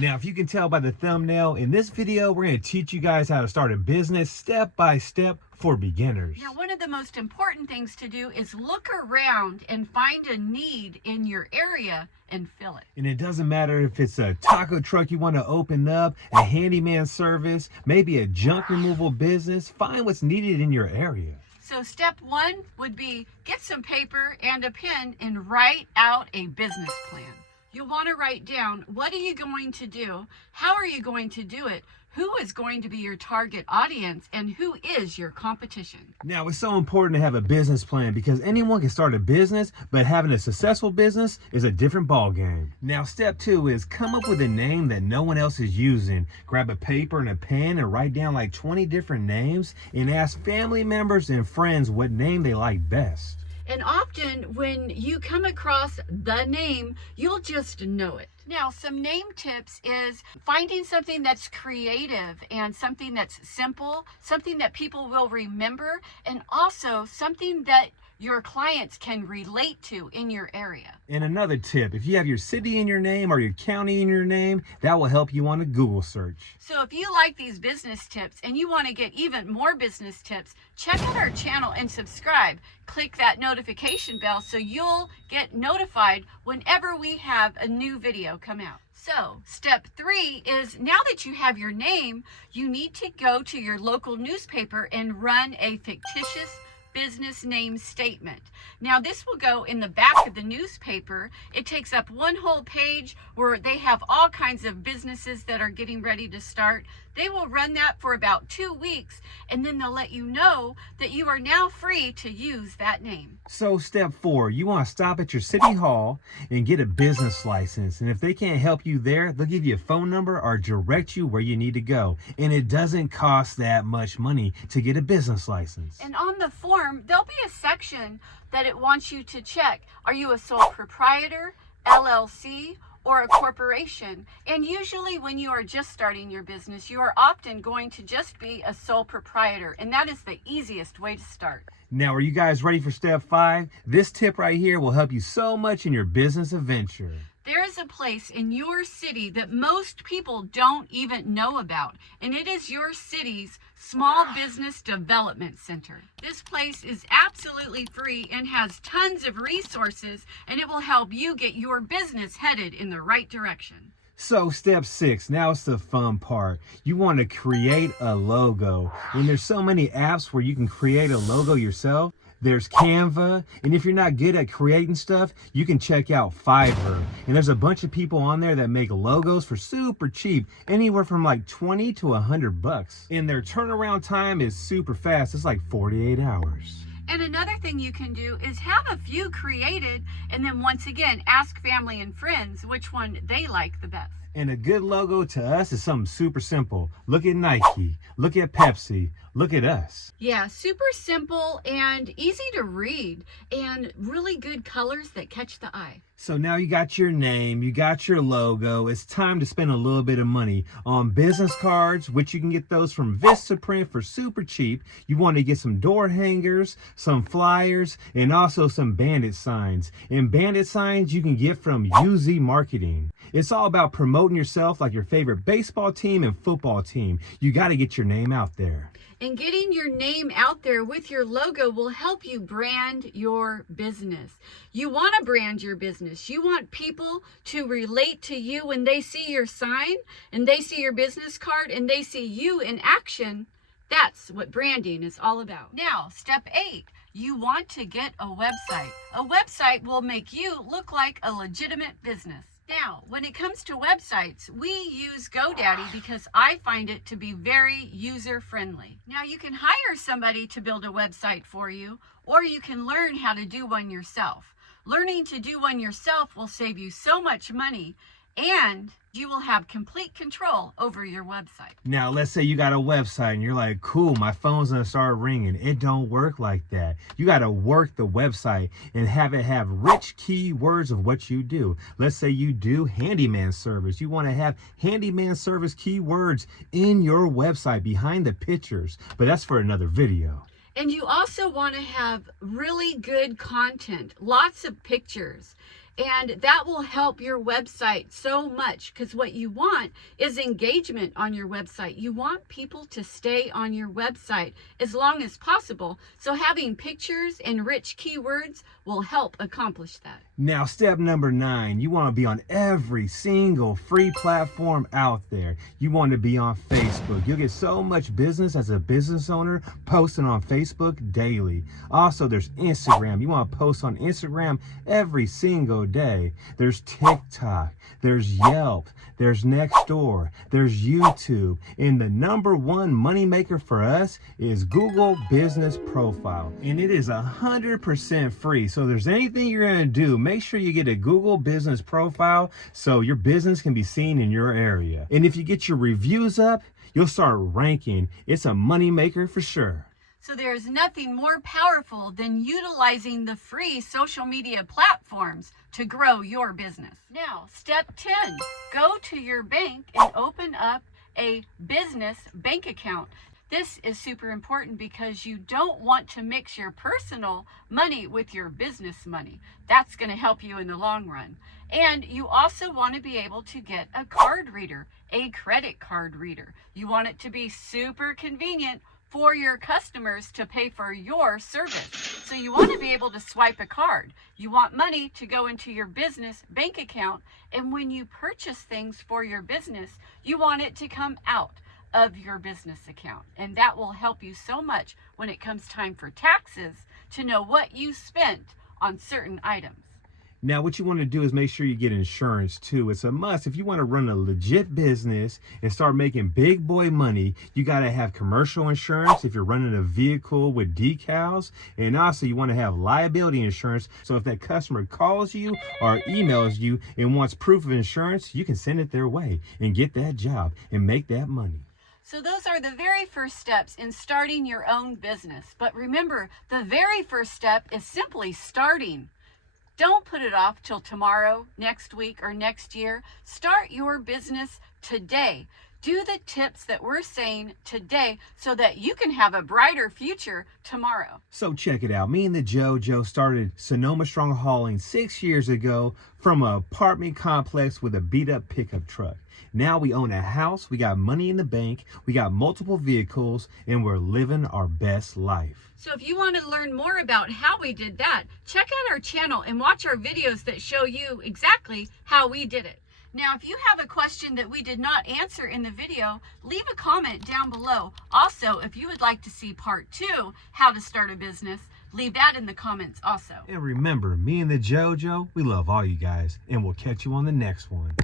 Now, if you can tell by the thumbnail, in this video, we're going to teach you guys how to start a business step by step for beginners. Now, one of the most important things to do is look around and find a need in your area and fill it. And it doesn't matter if it's a taco truck you want to open up, a handyman service, maybe a junk removal business. Find what's needed in your area. So step one would be get some paper and a pen and write out a business plan. You'll want to write down, what are you going to do? How are you going to do it? Who is going to be your target audience, and who is your competition? Now, it's so important to have a business plan because anyone can start a business, but having a successful business is a different ballgame. Now, step two is come up with a name that no one else is using. Grab a paper and a pen and write down like 20 different names and ask family members and friends what name they like best. And often when you come across the name, you'll just know it. Now, some name tips is finding something that's creative and something that's simple, something that people will remember, and also something that your clients can relate to in your area. And another tip, if you have your city in your name or your county in your name, that will help you on a Google search. So if you like these business tips and you want to get even more business tips, check out our channel and subscribe. Click that notification bell so you'll get notified whenever we have a new video come out. So step three is, now that you have your name, you need to go to your local newspaper and run a fictitious business name statement. Now this will go in the back of the newspaper. It takes up one whole page where they have all kinds of businesses that are getting ready to start. They will run that for about 2 weeks, and then they'll let you know that you are now free to use that name. So step four, you want to stop at your city hall and get a business license. And if they can't help you there, they'll give you a phone number or direct you where you need to go. And it doesn't cost that much money to get a business license. And on the form, there'll be a section that it wants you to check. Are you a sole proprietor, LLC, or a corporation? And usually when you are just starting your business, you are often going to just be a sole proprietor, and that is the easiest way to start. Now, are you guys ready for step five? This tip right here will help you so much in your business adventure. There is a place in your city that most people don't even know about, and it is your city's Small Business Development Center. This place is absolutely free and has tons of resources, and it will help you get your business headed in the right direction. So step six, now it's the fun part. You want to create a logo. And there's so many apps where you can create a logo yourself. There's Canva, and if you're not good at creating stuff, you can check out Fiverr. And there's a bunch of people on there that make logos for super cheap, anywhere from like 20 to $100. And their turnaround time is super fast. It's like 48 hours. And another thing you can do is have a few created, and then once again, ask family and friends which one they like the best. And a good logo to us is something super simple. Look at Nike, look at Pepsi, look at us. Yeah, super simple and easy to read, and really good colors that catch the eye. So now you got your name, you got your logo. It's time to spend a little bit of money on business cards, which you can get those from Vistaprint for super cheap. You want to get some door hangers, some flyers, and also some bandit signs. And bandit signs you can get from UZ Marketing. It's all about promoting yourself like your favorite baseball team and football team. You got to get your name out there. And getting your name out there with your logo will help you brand your business. You want to brand your business. You want people to relate to you when they see your sign and they see your business card and they see you in action. That's what branding is all about. Now, step 8, you want to get a website. A website will make you look like a legitimate business. Now, when it comes to websites, we use GoDaddy because I find it to be very user-friendly. Now, you can hire somebody to build a website for you, or you can learn how to do one yourself. Learning to do one yourself will save you so much money, and you will have complete control over your website. Now, let's say you got a website and you're like, cool, my phone's gonna start ringing. It don't work like that. You gotta work the website and have it have rich keywords of what you do. Let's say you do handyman service. You wanna have handyman service keywords in your website behind the pictures, but that's for another video. And you also want to have really good content, lots of pictures. And that will help your website so much, because what you want is engagement on your website. You want people to stay on your website as long as possible. So having pictures and rich keywords will help accomplish that. Now, step number 9, you want to be on every single free platform out there. You want to be on Facebook. You'll get so much business as a business owner posting on Facebook daily. Also, there's Instagram. You want to post on Instagram every single day. There's TikTok. There's Yelp. There's Nextdoor. There's YouTube. And the number one moneymaker for us is Google Business Profile. And it is 100% free. So if there's anything you're going to do, make sure you get a Google Business Profile so your business can be seen in your area. And if you get your reviews up, you'll start ranking. It's a moneymaker for sure. So there's nothing more powerful than utilizing the free social media platforms to grow your business. Now, step 10, go to your bank and open up a business bank account. This is super important because you don't want to mix your personal money with your business money. That's going to help you in the long run. And you also want to be able to get a card reader, a credit card reader. You want it to be super convenient for your customers to pay for your service. So you want to be able to swipe a card. You want money to go into your business bank account. And when you purchase things for your business, you want it to come out of your business account. And that will help you so much when it comes time for taxes to know what you spent on certain items. Now, what you want to do is make sure you get insurance too. It's a must. If you want to run a legit business and start making big boy money, you got to have commercial insurance if you're running a vehicle with decals. And also you want to have liability insurance. So if that customer calls you or emails you and wants proof of insurance, you can send it their way and get that job and make that money. So those are the very first steps in starting your own business. But remember, the very first step is simply starting. Don't put it off till tomorrow, next week, or next year. Start your business today. Do the tips that we're saying today so that you can have a brighter future tomorrow. So check it out. Me and the JoJo started Sonoma Strong Hauling 6 years ago from an apartment complex with a beat up pickup truck. Now we own a house, we got money in the bank, we got multiple vehicles, and we're living our best life. So if you want to learn more about how we did that, check out our channel and watch our videos that show you exactly how we did it. Now, if you have a question that we did not answer in the video, leave a comment down below. Also, if you would like to see part 2, how to start a business, leave that in the comments also. And remember, me and the JoJo, we love all you guys, and we'll catch you on the next one.